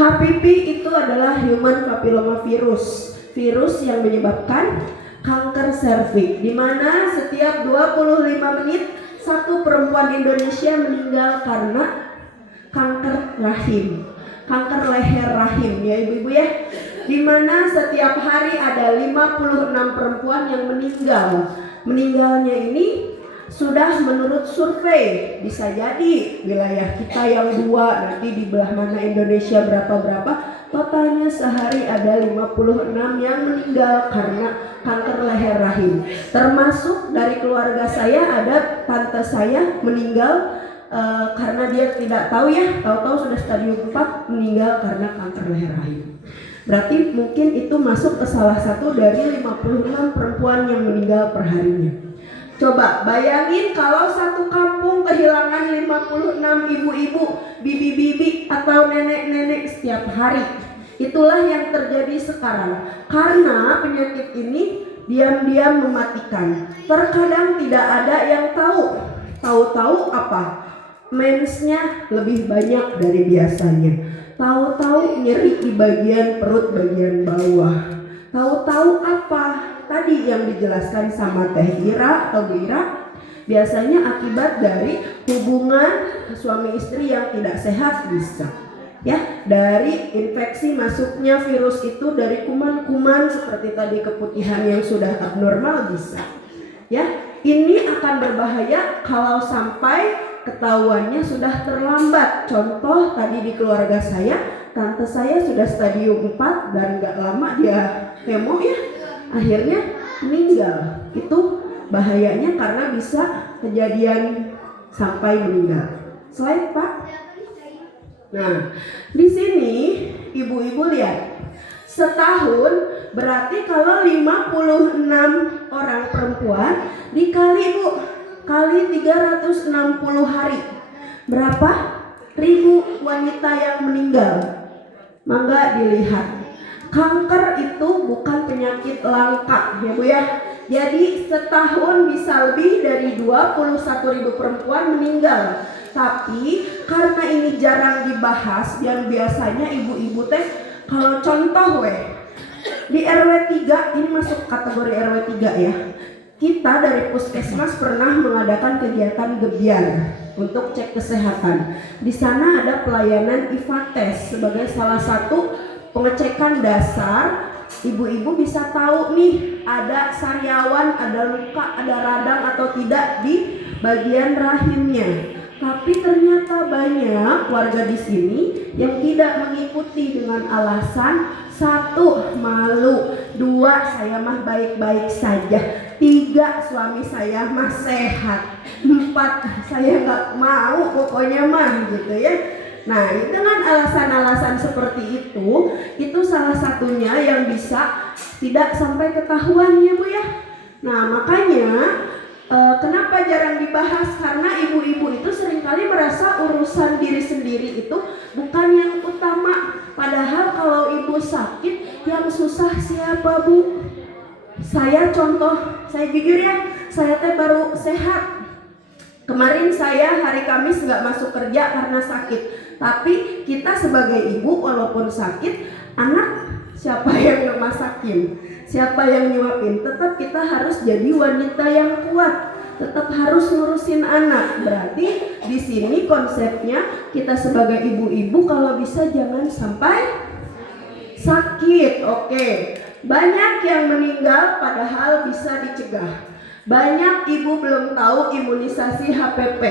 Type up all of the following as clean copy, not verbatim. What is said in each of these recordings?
HPV itu adalah human papilloma virus, virus yang menyebabkan kanker serviks, di mana setiap 25 menit satu perempuan Indonesia meninggal karena kanker rahim, kanker leher rahim ya ibu-ibu ya. Di mana setiap hari ada 56 perempuan yang meninggal. Meninggalnya ini sudah menurut survei, bisa jadi wilayah kita yang 2, nanti di belah mana Indonesia berapa, totalnya sehari ada 56 yang meninggal karena kanker leher rahim. Termasuk dari keluarga saya ada tante saya meninggal karena dia tidak tahu ya, tahu-tahu sudah stadium 4 meninggal karena kanker leher rahim. Berarti mungkin itu masuk ke salah satu dari 56 perempuan yang meninggal perharinya. Coba bayangin kalau satu kampung kehilangan 56 ibu-ibu, bibi-bibi atau nenek-nenek setiap hari. Itulah yang terjadi sekarang. Karena penyakit ini diam-diam mematikan. Terkadang tidak ada yang tahu. Tahu-tahu apa? Mensnya lebih banyak dari biasanya. Tahu-tahu nyeri di bagian perut bagian bawah. Tahu-tahu apa? Tadi yang dijelaskan sama Teh Ira atau Bu Ira, biasanya akibat dari hubungan suami istri yang tidak sehat bisa. Ya, dari infeksi masuknya virus itu dari kuman-kuman seperti tadi keputihan yang sudah abnormal bisa. Ya, ini akan berbahaya kalau sampai ketahuannya sudah terlambat. Contoh tadi di keluarga saya, tante saya sudah stadium 4 dan gak lama dia kemo ya, akhirnya meninggal. Itu bahayanya karena bisa kejadian sampai meninggal. Slide Pak. Nah, di sini ibu-ibu lihat, setahun berarti kalau 56 orang perempuan dikali Bu, kali 360 hari, berapa ribu wanita yang meninggal? Mangga dilihat. Kanker itu bukan penyakit langka ya Bu ya. Jadi setahun bisa lebih dari 21.000 perempuan meninggal. Tapi karena ini jarang dibahas, yang biasanya ibu-ibu teh kalau contoh di RW 3, ini masuk kategori RW 3 ya. Kita dari Puskesmas pernah mengadakan kegiatan gebiar untuk cek kesehatan. Di sana ada pelayanan IFA-tes sebagai salah satu pengecekan dasar. Ibu-ibu bisa tahu nih ada sariawan, ada luka, ada radang atau tidak di bagian rahimnya. Tapi ternyata banyak warga di sini yang tidak mengikuti dengan alasan 1, malu, 2, saya mah baik-baik saja, 3, suami saya mah sehat, 4, saya nggak mau pokoknya mah gitu ya. Nah, dengan alasan-alasan seperti itu salah satunya yang bisa tidak sampai ketahuan ya Bu ya. Nah, makanya kenapa jarang dibahas? Karena ibu-ibu itu seringkali merasa urusan diri sendiri itu bukan yang utama. Padahal kalau ibu sakit, yang susah siapa Bu? Saya contoh, saya jujur ya, saya teh baru sehat. Kemarin saya hari Kamis nggak masuk kerja karena sakit. Tapi kita sebagai ibu walaupun sakit, anak siapa yang masakin? Siapa yang nyuapin? Tetap kita harus jadi wanita yang kuat. Tetap harus ngurusin anak. Berarti di sini konsepnya kita sebagai ibu-ibu kalau bisa jangan sampai sakit. Oke. Banyak yang meninggal padahal bisa dicegah. Banyak ibu belum tahu imunisasi HPV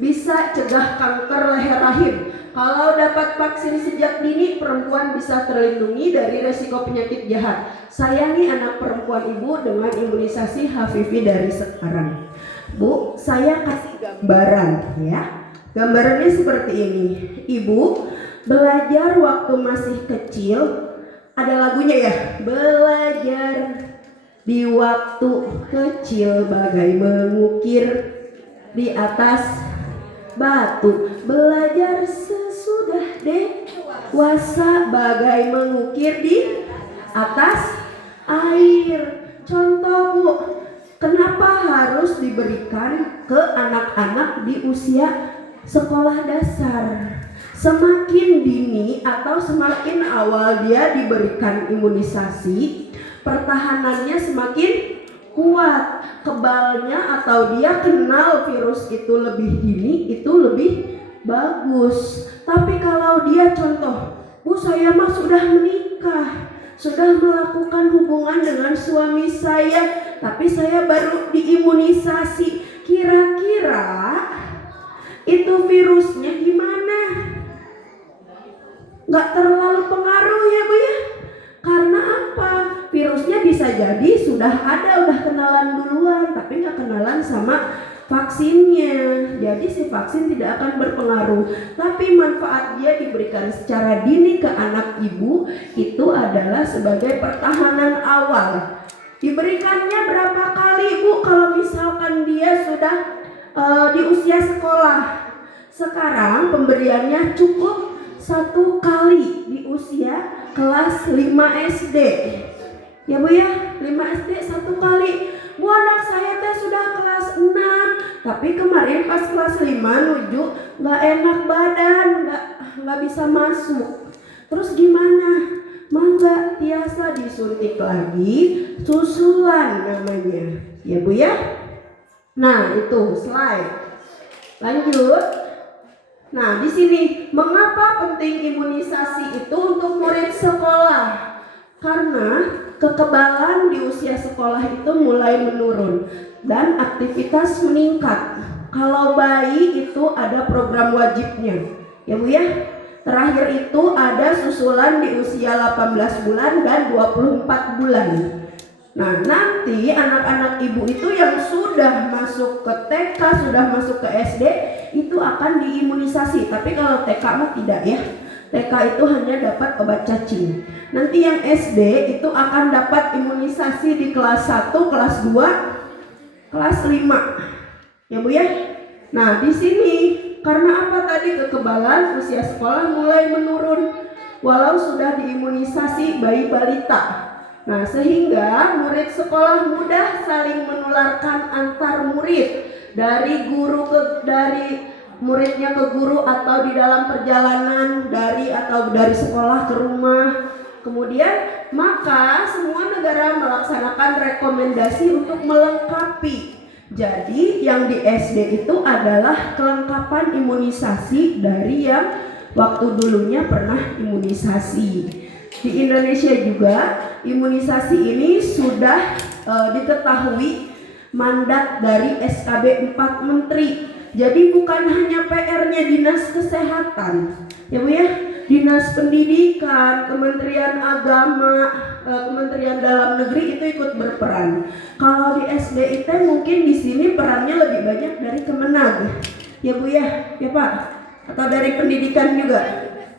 bisa cegah kanker leher rahim. Kalau dapat vaksin sejak dini, perempuan bisa terlindungi dari resiko penyakit jahat. Sayangi anak perempuan ibu dengan imunisasi HPV dari sekarang. Bu, saya kasih gambaran ya. Gambarannya seperti ini. Ibu belajar waktu masih kecil, ada lagunya ya. Belajar di waktu kecil bagai mengukir di atas batu, belajar sesudah dewasa bagai mengukir di atas air. Contoh Bu, kenapa harus diberikan ke anak-anak di usia sekolah dasar? Semakin dini atau semakin awal dia diberikan imunisasi, pertahanannya semakin kuat, kebalnya atau dia kenal virus itu lebih dini, itu lebih bagus. Tapi kalau dia contoh, Bu saya mah sudah menikah, sudah melakukan hubungan dengan suami saya, tapi saya baru diimunisasi, kira-kira itu virusnya gimana? Nggak terlalu pengaruh ya Bu ya. Karena apa? Virusnya bisa jadi sudah ada, udah kenalan duluan, tapi nggak kenalan sama vaksinnya. Jadi si vaksin tidak akan berpengaruh. Tapi manfaat dia diberikan secara dini ke anak ibu itu adalah sebagai pertahanan awal. Diberikannya berapa kali Bu kalau misalkan dia sudah di usia sekolah? Sekarang pemberiannya cukup 1 kali di usia kelas 5 SD. Ya Bu ya, 5 SD 1 kali. Bu anak saya teh sudah kelas 6, tapi kemarin pas kelas 5 nuju nggak enak badan, nggak bisa masuk. Terus gimana? Mangga tiasa disuntik lagi, susulan namanya. Ya Bu ya. Nah itu slide. Lanjut. Nah, di sini mengapa penting imunisasi itu untuk murid sekolah? Karena kekebalan di usia sekolah itu mulai menurun dan aktivitas meningkat. Kalau bayi itu ada program wajibnya. Ya Bu ya. Terakhir itu ada susulan di usia 18 bulan dan 24 bulan. Nah, nanti anak-anak ibu itu yang sudah masuk ke TK, sudah masuk ke SD, itu akan diimunisasi. Tapi kalau TK mah tidak ya. TK itu hanya dapat obat cacing. Nanti yang SD itu akan dapat imunisasi di kelas 1, kelas 2, kelas 5. Ya Bu ya. Nah, di sini karena apa tadi kekebalan usia sekolah mulai menurun walau sudah diimunisasi bayi balita. Nah, sehingga murid sekolah mudah saling menularkan antar murid dari muridnya ke guru atau di dalam perjalanan dari sekolah ke rumah. Kemudian maka semua negara melaksanakan rekomendasi untuk melengkapi. Jadi yang di SD itu adalah kelengkapan imunisasi dari yang waktu dulunya pernah imunisasi. Di Indonesia juga imunisasi ini sudah diketahui mandat dari SKB 4 Menteri. Jadi bukan hanya PR-nya Dinas Kesehatan, ya Bu ya, Dinas Pendidikan, Kementerian Agama, Kementerian Dalam Negeri itu ikut berperan. Kalau di SDIT mungkin di sini perannya lebih banyak dari Kemenag, ya Bu ya Pak, atau dari pendidikan juga.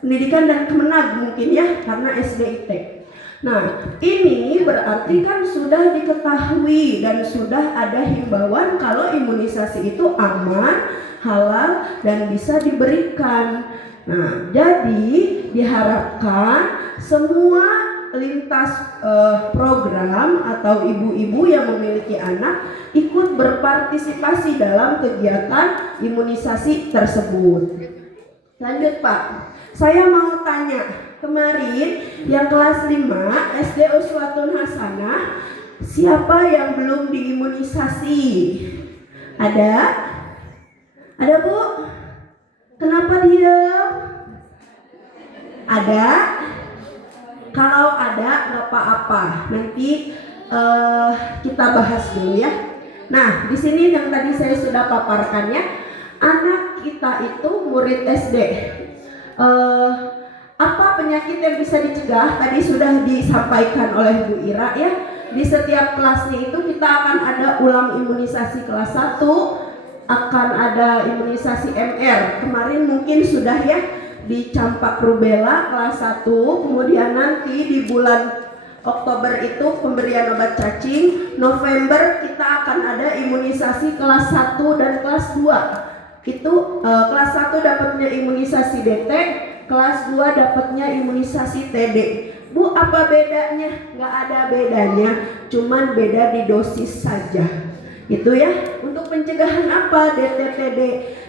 Pendidikan dan Kemenag mungkin ya, karena SDIT. Nah, ini berarti kan sudah diketahui dan sudah ada himbauan kalau imunisasi itu aman, halal, dan bisa diberikan. Nah, jadi diharapkan semua lintas program atau ibu-ibu yang memiliki anak ikut berpartisipasi dalam kegiatan imunisasi tersebut. Lanjut Pak. Saya mau tanya, kemarin yang kelas 5 SD Uswatun Hasanah, siapa yang belum diimunisasi? Ada? Ada Bu? Kenapa diam? Ada? Kalau ada nggak apa-apa, nanti kita bahas dulu ya. Nah, di sini yang tadi saya sudah paparkan ya, anak kita itu murid SD. Apa penyakit yang bisa dicegah? Tadi sudah disampaikan oleh Bu Ira ya. Di setiap kelasnya itu kita akan ada ulang imunisasi kelas 1, akan ada imunisasi MR. Kemarin mungkin sudah ya di campak rubella kelas 1, kemudian nanti di bulan Oktober itu pemberian obat cacing, November kita akan ada imunisasi kelas 1 dan kelas 2. Itu kelas 1 dapatnya imunisasi DT, kelas 2 dapatnya imunisasi TD. Bu, apa bedanya? Nggak ada bedanya, cuman beda di dosis saja. Itu ya, untuk pencegahan apa? DT, TD.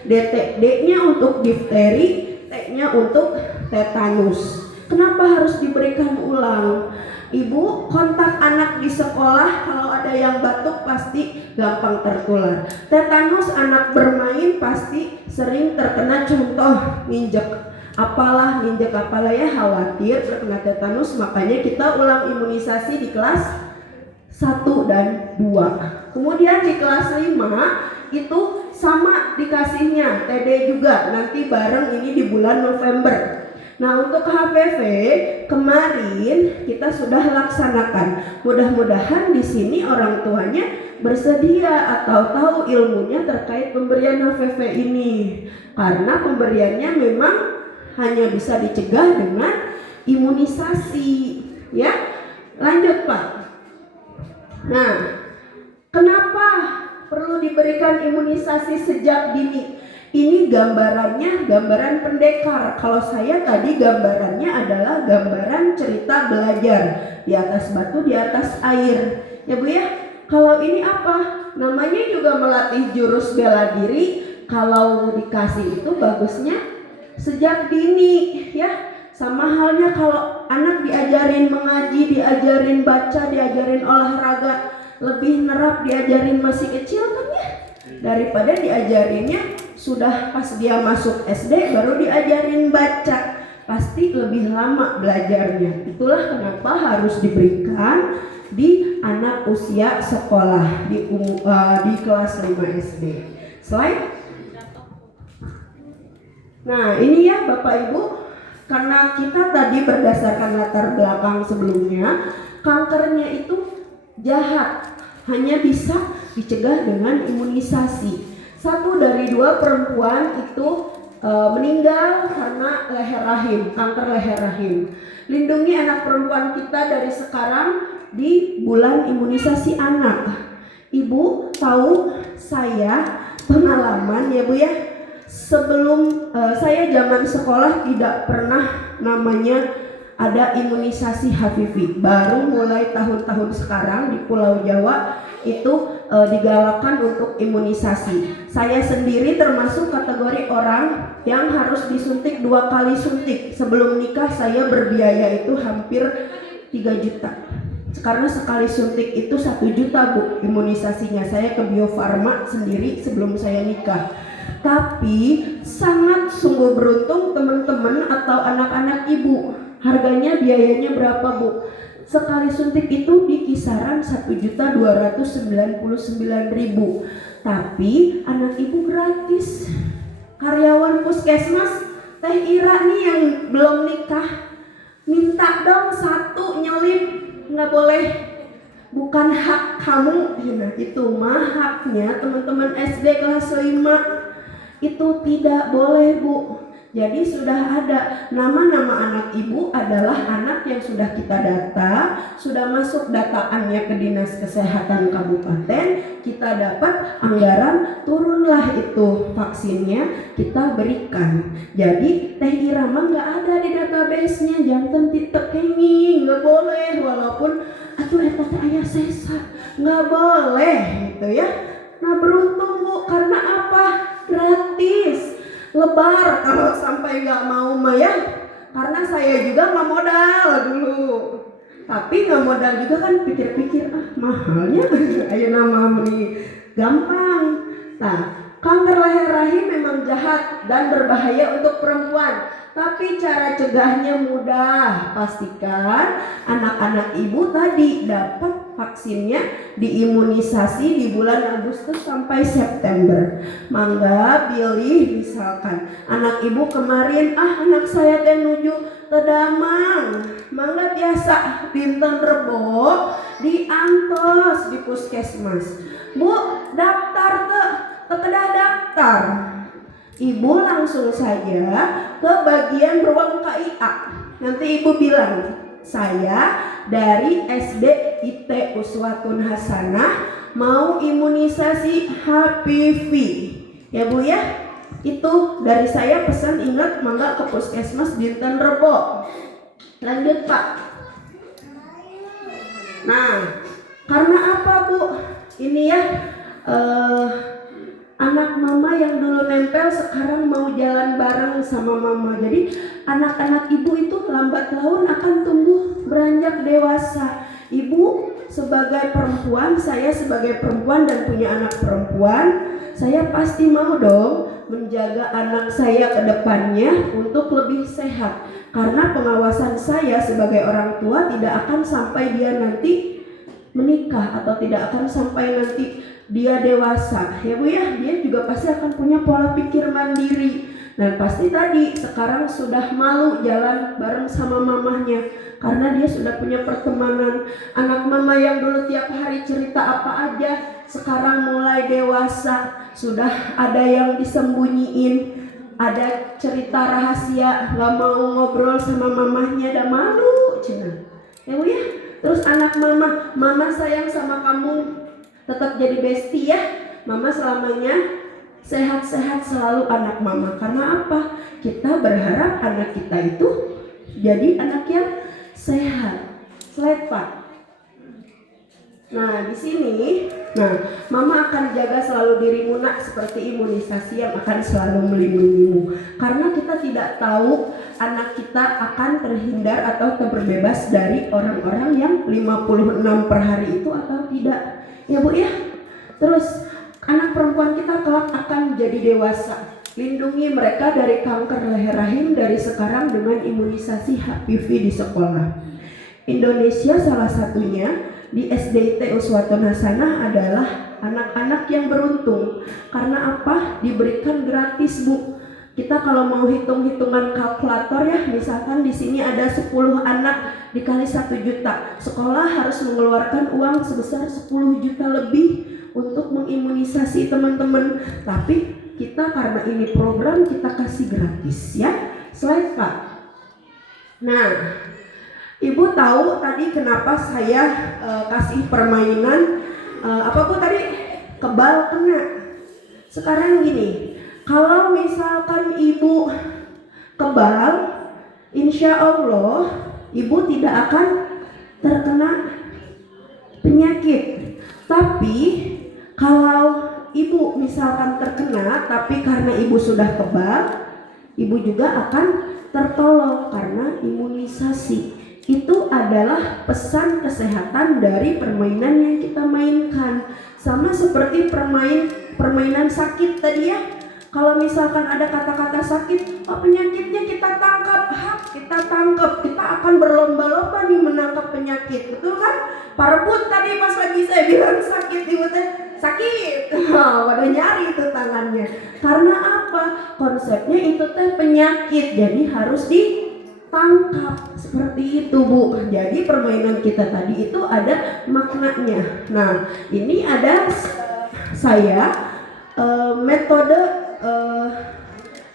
DT, D-nya untuk difteri, ITE-nya untuk tetanus. Kenapa harus diberikan ulang? Ibu kontak anak di sekolah, kalau ada yang batuk pasti gampang tertular. Tetanus anak bermain pasti sering terkena, contoh nginjek apalah ya, khawatir terkena tetanus, makanya kita ulang imunisasi di kelas 1 dan 2. Kemudian di kelas 5 itu sama dikasihnya TD juga, nanti bareng ini di bulan November. Nah, untuk HPV kemarin kita sudah laksanakan. Mudah-mudahan di sini orang tuanya bersedia atau tahu ilmunya terkait pemberian HPV ini. Karena pemberiannya memang hanya bisa dicegah dengan imunisasi, ya. Lanjut, Pak. Nah, kenapa perlu diberikan imunisasi sejak dini? Ini gambarannya gambaran pendekar. Kalau saya tadi gambarannya adalah gambaran cerita belajar di atas batu, di atas air. Ya Bu ya. Kalau ini apa? Namanya juga melatih jurus bela diri. Kalau dikasih itu bagusnya sejak dini, ya. Sama halnya kalau anak diajarin mengaji, diajarin baca, diajarin olahraga, lebih nerap diajarin masih kecil kan ya, daripada diajarinnya sudah pas dia masuk SD baru diajarin baca, pasti lebih lama belajarnya. Itulah kenapa harus diberikan di anak usia sekolah di kelas 5 SD. Slide. Nah, ini ya Bapak Ibu, karena kita tadi berdasarkan latar belakang sebelumnya, kankernya itu jahat, hanya bisa dicegah dengan imunisasi. 1 dari 2 perempuan itu meninggal karena leher rahim, kanker leher rahim. Lindungi anak perempuan kita dari sekarang di bulan imunisasi anak. Ibu tahu saya pengalaman ya Bu ya, sebelum saya zaman sekolah tidak pernah namanya ada imunisasi HPV. Baru mulai tahun-tahun sekarang di Pulau Jawa itu digalakkan untuk imunisasi. Saya sendiri termasuk kategori orang yang harus disuntik 2 kali suntik. Sebelum nikah saya berbiaya itu hampir 3 juta. Karena sekali suntik itu 1 juta Bu imunisasinya. Saya ke Bio Farma sendiri sebelum saya nikah. Tapi sangat sungguh beruntung teman-teman atau anak-anak ibu. Harganya biayanya berapa Bu? Sekali suntik itu di kisaran 1.299.000. Tapi anak ibu gratis. Karyawan puskesmas Teh Ira nih yang belum nikah, minta dong 1 nyelip, nggak boleh, bukan hak kamu. Nah, itu mah haknya teman-teman SD kelas 5. Itu tidak boleh Bu. Jadi sudah ada nama-nama anak ibu adalah anak yang sudah kita data, sudah masuk dataannya ke Dinas Kesehatan Kabupaten, kita dapat anggaran, turunlah itu vaksinnya kita berikan. Jadi Teh Irama nggak ada di database-nya, jantan ditekengi, nggak boleh, walaupun atuh eta teh aya sesa, nggak boleh gitu ya. Nah beruntung Bu, karena apa? Gratis. Lebar kalau sampai nggak mau mah ya, karena saya juga nggak modal dulu, tapi nggak modal juga kan, pikir-pikir mahalnya ayo nama beli gampang. Nah, kanker leher rahim memang jahat dan berbahaya untuk perempuan, tapi cara cegahnya mudah. Pastikan anak-anak ibu tadi dapat vaksinnya, diimunisasi di bulan Agustus sampai September. Mangga pilih, misalkan anak ibu kemarin anak saya teh nuju tedamang, mangga biasa dinten Rebo diantos di puskesmas. Bu, daftar kedah daftar. Ibu langsung saja ke bagian ruang KIA. Nanti ibu bilang, saya dari SD IT Uswatun Hasanah mau imunisasi HPV. Ya Bu ya, itu dari saya pesan, ingat mangga ke puskesmas dinten Rebo. Lanjut Pak. Nah, karena apa Bu? Ini ya Anak mama yang dulu nempel sekarang mau jalan bareng sama mama. Jadi anak-anak ibu itu lambat laun akan tumbuh beranjak dewasa. Ibu sebagai perempuan, saya sebagai perempuan dan punya anak perempuan, saya pasti mau dong menjaga anak saya ke depannya untuk lebih sehat. Karena pengawasan saya sebagai orang tua tidak akan sampai dia nanti menikah atau tidak akan sampai nanti dia dewasa, ya Bu ya, dia juga pasti akan punya pola pikir mandiri. Dan pasti tadi sekarang sudah malu jalan bareng sama mamahnya karena dia sudah punya pertemanan. Anak mama yang dulu tiap hari cerita apa aja sekarang mulai dewasa, sudah ada yang disembunyiin, ada cerita rahasia, gak mau ngobrol sama mamahnya, ada malu cina. Ya Bu ya. Terus anak mama sayang sama kamu, tetap jadi bestie ya. Mama selamanya sehat-sehat selalu anak mama. Karena apa? Kita berharap anak kita itu jadi anak yang sehat. Slide Pak. Nah di sini, mama akan jaga selalu dirimu nak, seperti imunisasi yang akan selalu melindungimu. Karena kita tidak tahu anak kita akan terhindar atau terbebas dari orang-orang yang 56 per hari itu atau tidak. Ya Bu ya. Terus anak perempuan kita kelak akan jadi dewasa. Lindungi mereka dari kanker leher rahim dari sekarang dengan imunisasi HPV di sekolah. Indonesia salah satunya di SDIT Uswatun Hasanah adalah anak-anak yang beruntung. Karena apa? Diberikan gratis Bu. Kita kalau mau hitung-hitungan kalkulator ya, misalkan di sini ada 10 anak dikali 1 juta. Sekolah harus mengeluarkan uang sebesar 10 juta lebih untuk mengimunisasi teman-teman. Tapi kita karena ini program kita kasih gratis ya. Slide Pak. Nah, Ibu tahu tadi kenapa saya kasih permainan apa Bu tadi? Kebal kena. Sekarang gini, kalau misalkan Ibu kebal, insya Allah Ibu tidak akan terkena penyakit. Tapi kalau Ibu misalkan terkena, tapi karena Ibu sudah kebal, Ibu juga akan tertolong karena imunisasi. Itu adalah pesan kesehatan dari permainan yang kita mainkan. Sama seperti permainan sakit tadi ya. Kalau misalkan ada kata-kata sakit, oh penyakitnya kita tangkap, kita tangkap, kita akan berlomba-lomba nih menangkap penyakit, betul kan? Pak Rebut tadi pas lagi saya bilang sakit, Ibu teh sakit, pada nyari itu tangannya. Karena apa? Konsepnya itu teh penyakit, jadi harus ditangkap seperti itu Bu. Jadi permainan kita tadi itu ada maknanya. Nah ini ada saya metode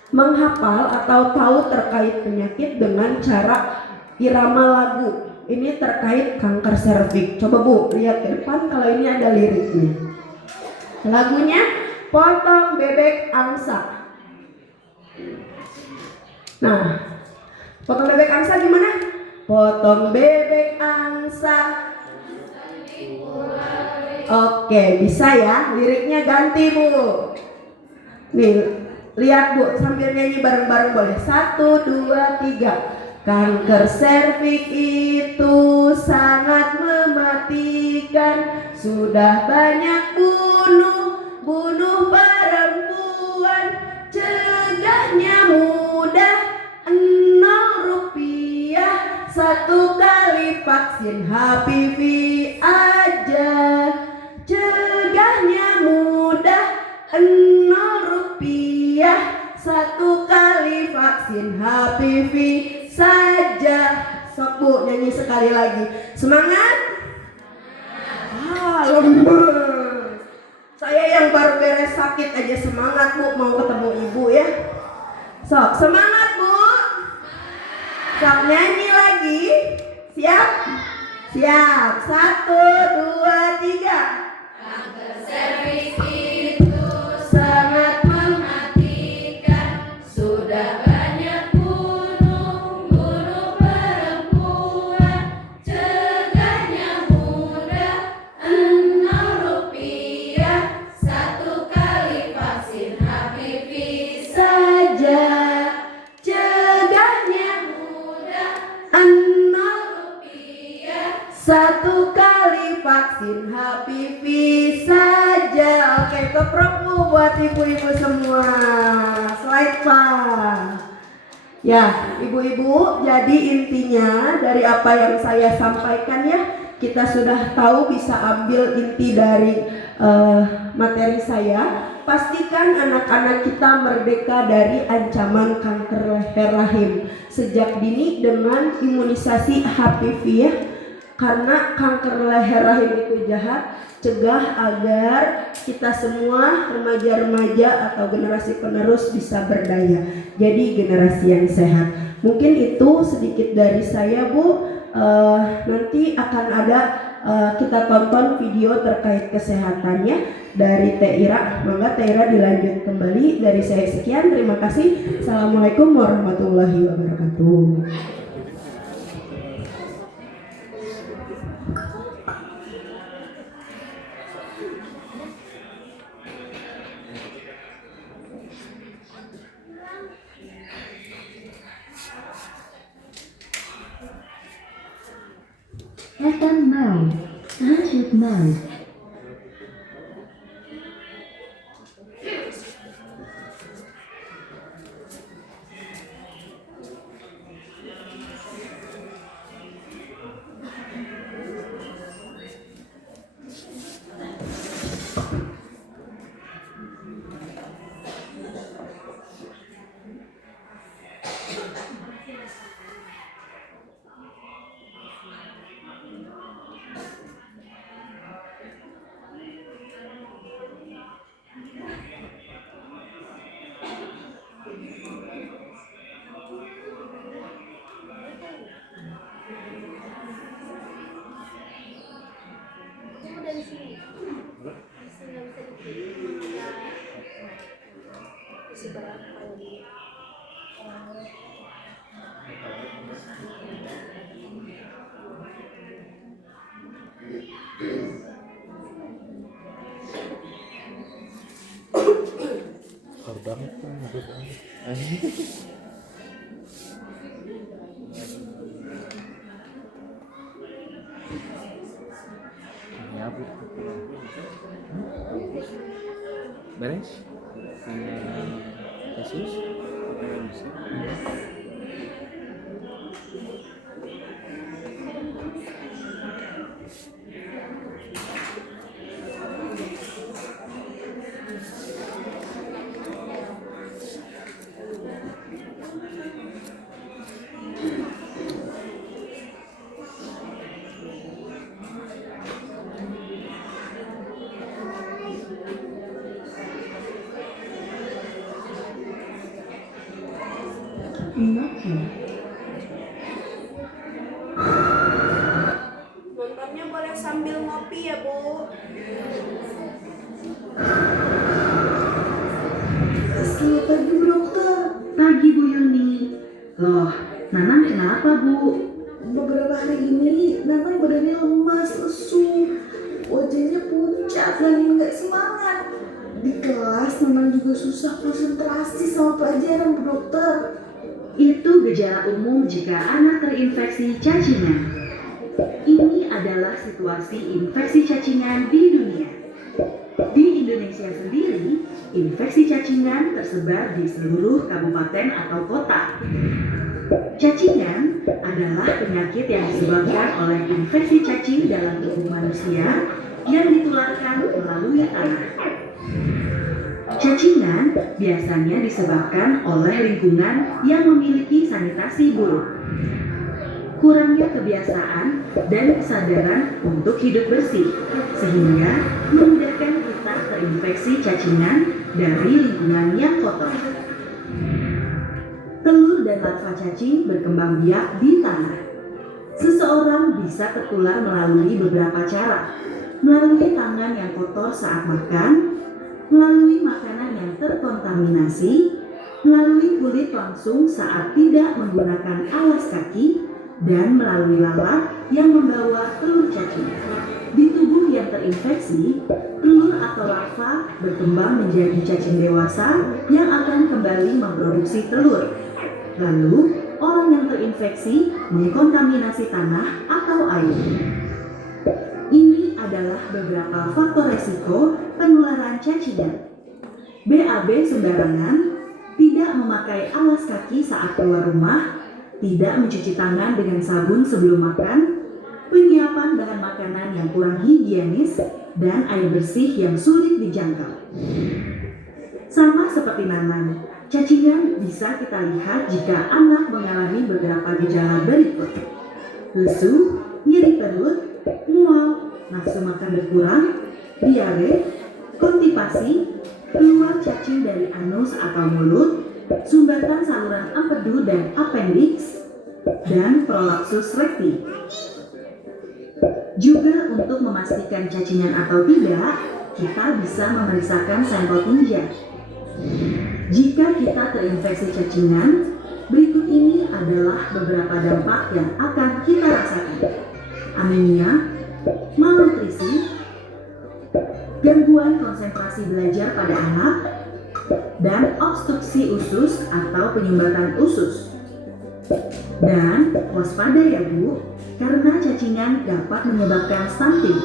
menghafal atau tahu terkait penyakit dengan cara irama lagu. Ini terkait kanker serviks. Coba Bu lihat ke depan, kalau ini ada liriknya. Lagunya Potong Bebek Angsa. Nah, potong bebek angsa gimana? Potong bebek angsa. Oke, bisa ya. Liriknya ganti Bu. Nih, lihat Bu, sambil nyanyi bareng-bareng boleh. 1, 2, 3. Kanker serviks itu sangat mematikan. Sudah banyak bunuh perempuan. Cegahnya mudah, 0 rupiah. 1 kali vaksin HPV aja. Cegahnya mudah, 0 rupiah. 1 kali vaksin HPV saja. Sok Bu nyanyi sekali lagi. Semangat. Lemes. Saya yang baru beres sakit aja semangat Bu, mau ketemu Ibu ya. Sok semangat Bu. Sok nyanyi lagi. Siap? Siap. 1, 2, 3. Kanker serviks itu sangat mematikan. Sudah banyak bunuh perempuan. Cegahnya mudah, 0 rupiah. 1 kali vaksin Satu kali vaksin HPV saja. Oke, keprokmu buat ibu-ibu semua. Slide Pak. Ya, ibu-ibu, jadi intinya dari apa yang saya sampaikan ya, kita sudah tahu bisa ambil inti dari materi saya. Pastikan anak-anak kita merdeka dari ancaman kanker leher rahim sejak dini dengan imunisasi HPV ya. Karena kanker leher rahim itu jahat, cegah agar kita semua remaja-remaja atau generasi penerus bisa berdaya. Jadi generasi yang sehat. Mungkin itu sedikit dari saya, Bu. Nanti akan ada kita tonton video terkait kesehatannya dari Teh Ira. Mangga Teh Ira dilanjut kembali. Dari saya sekian, terima kasih. Assalamualaikum warahmatullahi wabarakatuh. Happen now. Lanjut now. banget tuh menurut nyabut beres kasus Nontonnya boleh sambil ngopi ya, Bu. Selamat pagi Bu Dokter. Pagi Bu Yuni. Loh, Nanang kenapa Bu? Beberapa hari ini Nanang badannya lemas, lesu, wajahnya pucat dan nggak semangat. Di kelas Nanang juga susah konsentrasi sama pelajaran Bu Dokter. Itu gejala umum jika anak terinfeksi cacingan. Ini adalah situasi infeksi cacingan di dunia. Di Indonesia sendiri, infeksi cacingan tersebar di seluruh kabupaten atau kota. Cacingan adalah penyakit yang disebabkan oleh infeksi cacing dalam tubuh manusia yang ditularkan melalui tanah. Cacingan biasanya disebabkan oleh lingkungan yang memiliki sanitasi buruk, kurangnya kebiasaan dan kesadaran untuk hidup bersih, sehingga memudahkan kita terinfeksi cacingan dari lingkungan yang kotor. Telur dan larva cacing berkembang biak di tanah. Seseorang bisa tertular melalui beberapa cara, melalui tangan yang kotor saat makan, melalui makanan yang terkontaminasi, melalui kulit langsung saat tidak menggunakan alas kaki, dan melalui lalat yang membawa telur cacing. Di tubuh yang terinfeksi, telur atau larva berkembang menjadi cacing dewasa yang akan kembali memproduksi telur. Lalu, orang yang terinfeksi mengkontaminasi tanah atau air. adalah beberapa faktor resiko penularan cacingan. BAB sembarangan, tidak memakai alas kaki saat keluar rumah, tidak mencuci tangan dengan sabun sebelum makan, penyiapan bahan makanan yang kurang higienis, dan air bersih yang sulit dijangkau. Sama seperti Nanang, cacingan bisa kita lihat jika anak mengalami beberapa gejala berikut: lesu, nyeri perut, mual, nafsu makan berkurang, diare, konstipasi, keluar cacing dari anus atau mulut, sumbatan saluran empedu dan appendix, dan prolapsus rekti. Juga untuk memastikan cacingan atau tidak, kita bisa memeriksakan sampel tinja. Jika kita terinfeksi cacingan, berikut ini adalah beberapa dampak yang akan kita rasakan: anemia, malnutrisi, gangguan konsentrasi belajar pada anak, dan obstruksi usus atau penyumbatan usus. Dan waspada ya Bu, karena cacingan dapat menyebabkan stunting.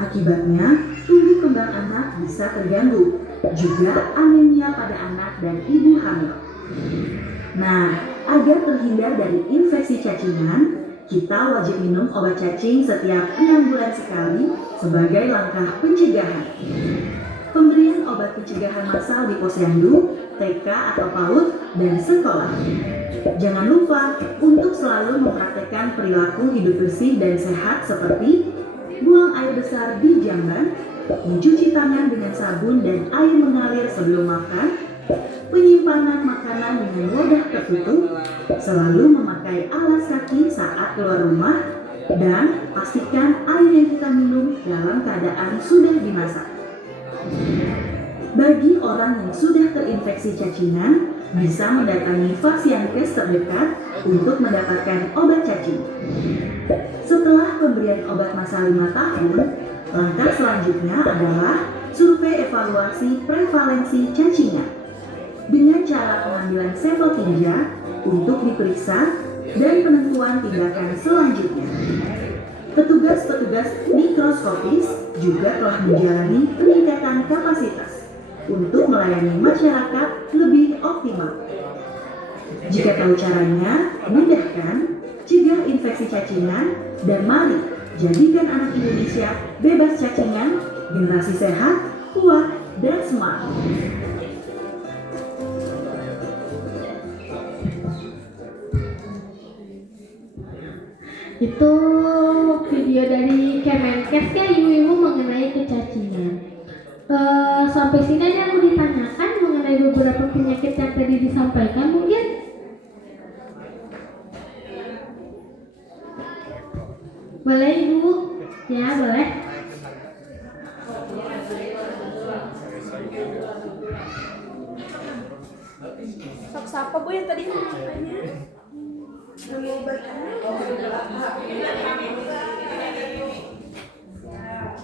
Akibatnya, tumbuh kembang anak bisa terganggu, juga anemia pada anak dan ibu hamil. Nah, agar terhindar dari infeksi cacingan, kita wajib minum obat cacing setiap 6 bulan sekali sebagai langkah pencegahan. Pemberian obat pencegahan massal di posyandu, TK atau PAUD, dan sekolah. Jangan lupa untuk selalu mempraktekkan perilaku hidup bersih dan sehat seperti buang air besar di jamban, mencuci tangan dengan sabun dan air mengalir sebelum makan, penyimpanan makanan dengan wadah tertutup, selalu memakai alas kaki saat keluar rumah, dan pastikan air yang kita minum dalam keadaan sudah dimasak. Bagi orang yang sudah terinfeksi cacingan, bisa mendatangi Vaksiankes terdekat untuk mendapatkan obat cacing. Setelah pemberian obat masa 5 tahun, langkah selanjutnya adalah survei evaluasi prevalensi cacingan dengan cara pengambilan sampel tinja untuk diperiksa dan penentuan tindakan selanjutnya. Petugas-petugas mikroskopis juga telah menjalani peningkatan kapasitas untuk melayani masyarakat lebih optimal. Jika tahu caranya, mudah kan? Cegah infeksi cacingan, dan mari jadikan anak Indonesia bebas cacingan, generasi sehat, kuat, dan smart. Itu video dari Kemenkes ya, ibu-ibu mengenai kecacingan. Sampai sini ada yang mau ditanyakan mengenai beberapa penyakit yang tadi disampaikan mungkin? Boleh ibu? Ya boleh. Sok siapa Bu yang tadi nanya? Nama obatnya?